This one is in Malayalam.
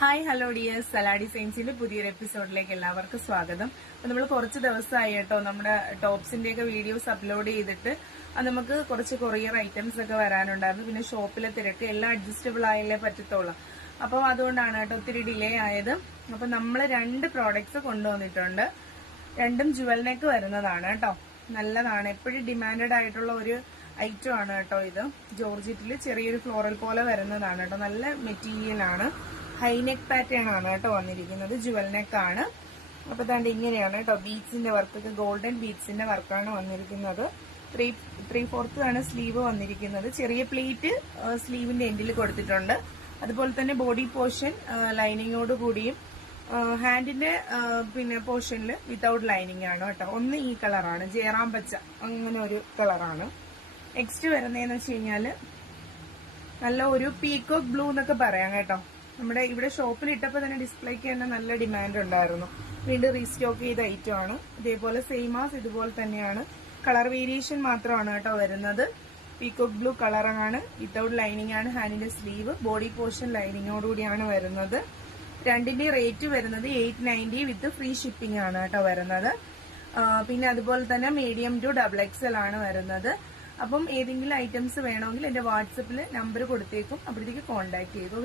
ഹായ് ഹലോ ഡിയേഴ്സ്, സലാഡി സയൻസിന്റെ പുതിയൊരു എപ്പിസോഡിലേക്ക് എല്ലാവർക്കും സ്വാഗതം. അപ്പൊ നമ്മൾ കുറച്ച് ദിവസമായി കേട്ടോ നമ്മുടെ ടോപ്സിന്റെ ഒക്കെ വീഡിയോസ് അപ്ലോഡ് ചെയ്തിട്ട് അത് നമുക്ക് കുറച്ച് കൊറിയർ ഐറ്റംസ് ഒക്കെ വരാനുണ്ടായിരുന്നു. പിന്നെ ഷോപ്പിലെ തിരക്ക് എല്ലാം അഡ്ജസ്റ്റബിൾ ആയാലേ പറ്റത്തുള്ളൂ. അപ്പോൾ അതുകൊണ്ടാണ് കേട്ടോ ഒത്തിരി ഡിലേ ആയത്. അപ്പൊ നമ്മൾ 2 പ്രോഡക്ട്സ് കൊണ്ടുവന്നിട്ടുണ്ട്. രണ്ടും ജുവൽ നെക്ക് വരുന്നതാണ് കേട്ടോ. നല്ലതാണ്, എപ്പോഴും ഡിമാൻഡഡ് ആയിട്ടുള്ള ഒരു ഐറ്റം ആണ് കേട്ടോ ഇത്. ജോർജറ്റിൽ ചെറിയൊരു ഫ്ലോറൽ പോലെ വരുന്നതാണ് കേട്ടോ. നല്ല മെറ്റീരിയൽ ആണ്. ഹൈനെക്ക് പാറ്റേൺ ആണ് കേട്ടോ വന്നിരിക്കുന്നത്. ജുവൽ നെക്ക് ആണ്. അപ്പൊ ദാണ്ട് ഇങ്ങനെയാണ് കേട്ടോ. ബീഡ്സിന്റെ വർക്കൊക്കെ ഗോൾഡൻ ബീഡ്സിന്റെ വർക്കാണ് വന്നിരിക്കുന്നത്. 3/4 ആണ് സ്ലീവ് വന്നിരിക്കുന്നത്. ചെറിയ പ്ലീറ്റ് സ്ലീവിന്റെ എൻഡിൽ കൊടുത്തിട്ടുണ്ട്. അതുപോലെ തന്നെ ബോഡി പോർഷൻ ലൈനിങ്ങോട് കൂടിയും ഹാൻഡിന്റെ പിന്നെ പോർഷനിൽ വിത്തൗട്ട് ലൈനിങ് ആണ് കേട്ടോ. ഒന്ന് ഈ കളറാണ്, ജയറാം പച്ച, അങ്ങനെ ഒരു കളറാണ്. നെക്സ്റ്റ് വരുന്നതെന്ന് വെച്ച് കഴിഞ്ഞാല് നല്ല ഒരു പീകോക്ക് ബ്ലൂ എന്നൊക്കെ പറയാം കേട്ടോ. നമ്മുടെ ഇവിടെ ഷോപ്പിൽ ഇട്ടപ്പോൾ തന്നെ ഡിസ്പ്ലേക്ക് തന്നെ നല്ല ഡിമാൻഡ് ഉണ്ടായിരുന്നു. വീണ്ടും റീസ്റ്റോക്ക് ചെയ്ത ഐറ്റം ആണ്. ഇതേപോലെ സെയിം ആസ് ഇതുപോലെ തന്നെയാണ്. കളർ വേരിയേഷൻ മാത്രമാണ് കേട്ടോ വരുന്നത്. പീകോക്ക് ബ്ലൂ കളറാണ്, വിത്തൗട്ട് ലൈനിങ് ആണ്. ഹാൻഡിന്റെ സ്ലീവ്, ബോഡി പോർഷൻ ലൈനിങ്ങോടുകൂടിയാണ് വരുന്നത്. രണ്ടിന്റെ റേറ്റ് വരുന്നത് 890 വിത്ത് ഫ്രീ ഷിപ്പിംഗ് ആണ് കേട്ടോ വരുന്നത്. പിന്നെ അതുപോലെ തന്നെ മീഡിയം ടു XXL ആണ് വരുന്നത്. അപ്പം ഏതെങ്കിലും ഐറ്റംസ് വേണമെങ്കിൽ എന്റെ വാട്സപ്പിൽ നമ്പർ കൊടുത്തേക്കും, അപ്പോഴത്തേക്ക് കോൺടാക്ട് ചെയ്തു.